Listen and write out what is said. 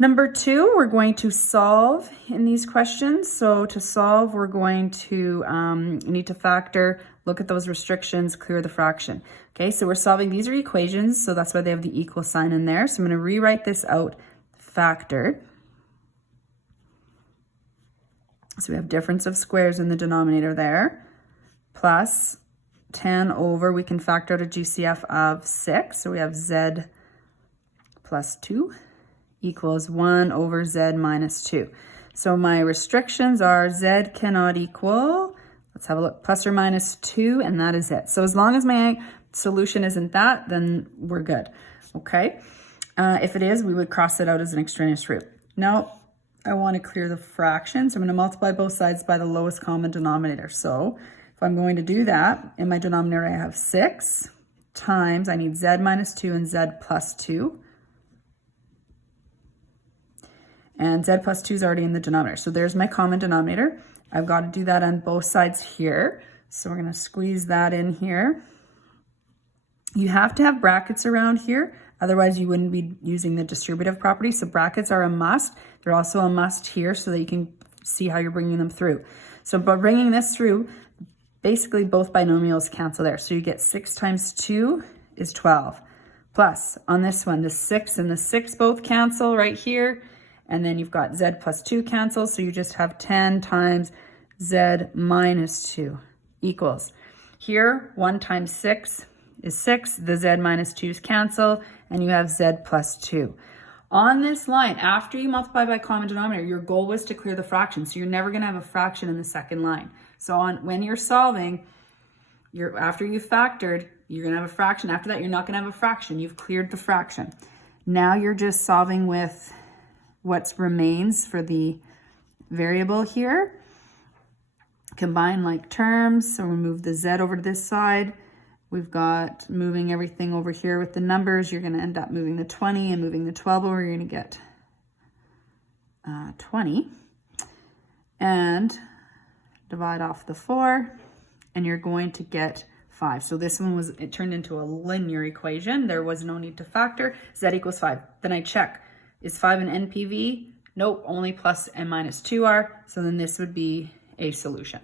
Number 2, we're going to solve in these questions. So to solve, we're going to need to factor, look at those restrictions, clear the fraction. Okay, so we're solving, these are equations, so that's why they have the equal sign in there. So I'm going to rewrite this out factored. So we have difference of squares in the denominator there, plus 10 over, we can factor out a GCF of 6. So we have Z plus 2 equals 1 over Z minus 2. So my restrictions are Z cannot equal, let's have a look, plus or minus 2, and that is it. So as long as my solution isn't that, then we're good, okay? If it is, we would cross it out as an extraneous root. Now, I want to clear the fraction, so I'm going to multiply both sides by the lowest common denominator. So if I'm going to do that, in my denominator I have 6 times, I need Z minus 2 and Z plus 2. And Z plus 2 is already in the denominator. So there's my common denominator. I've got to do that on both sides here. So we're going to squeeze that in here. You have to have brackets around here. Otherwise, you wouldn't be using the distributive property. So brackets are a must. They're also a must here so that you can see how you're bringing them through. So by bringing this through, basically both binomials cancel there. So you get 6 times 2 is 12. Plus, on this one, the 6 and the 6 both cancel right here. And then you've got Z plus 2 cancels, so you just have 10 times Z minus 2 equals. Here, 1 times 6 is 6, the Z minus 2's cancel, and you have Z plus 2. On this line, after you multiply by common denominator, your goal was to clear the fraction, so you're never going to have a fraction in the second line. So when you're solving, after you've factored, you're going to have a fraction. After that, you're not going to have a fraction. You've cleared the fraction. Now you're just solving with what remains for the variable here. Combine like terms, so we move the Z over to this side. We've got moving everything over here with the numbers. You're going to end up moving the 20 and moving the 12 over. You're going to get 20. And divide off the 4, and you're going to get 5. So this one it turned into a linear equation. There was no need to factor. Z equals 5. Then I check. Is 5 an NPV? Nope, only plus and minus 2 are. So then this would be a solution.